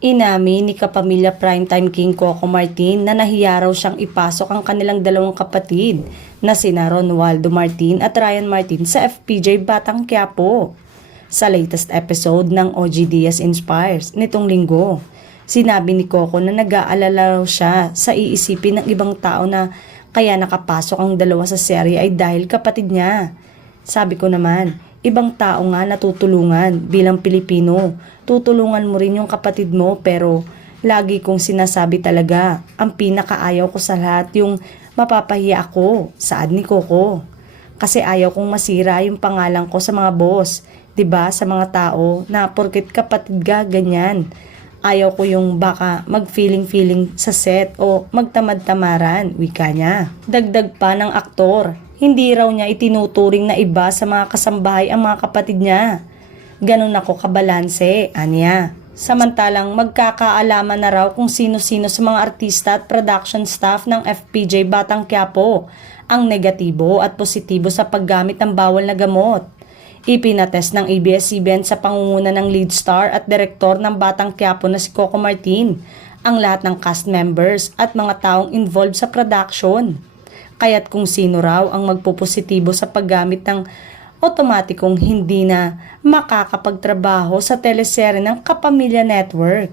Inamin ni kapamilya Primetime King Coco Martin na nahiya raw siyang ipasok ang kanilang dalawang kapatid na sina Ronaldo Martin at Ryan Martin sa FPJ Batang Quiapo. Sa latest episode ng OG Diaz Inspires nitong linggo, sinabi ni Coco na nag-aalala raw siya sa iisipin ng ibang tao na kaya nakapasok ang dalawa sa serye ay dahil kapatid niya. Sabi ko naman, ibang tao nga natutulungan bilang Pilipino. Tutulungan mo rin yung kapatid mo pero lagi kong sinasabi talaga, ang pinakaayaw ko sa lahat yung mapapahiya ako, saad ni Coco. Kasi ayaw kong masira yung pangalan ko sa mga boss, 'di ba, sa mga tao na porket kapatid ka ganyan. Ayaw ko yung baka mag-feeling sa set o magtamad-tamaran, wika niya. Dagdag pa ng aktor, hindi raw niya itinuturing na iba sa mga kasambahay ang mga kapatid niya. Ganun ako kabalanse, anya. Samantalang magkakaalaman na raw kung sino-sino sa mga artista at production staff ng FPJ Batang Quiapo ang negatibo at positibo sa paggamit ng bawal na gamot. Ipinatest ng ABS-CBN sa pangunguna ng lead star at direktor ng Batang Quiapo na si Coco Martin ang lahat ng cast members at mga taong involved sa production. Kaya't kung sino raw ang magpupositibo sa paggamit ng otomatikong hindi na makakapagtrabaho sa teleserye ng Kapamilya Network.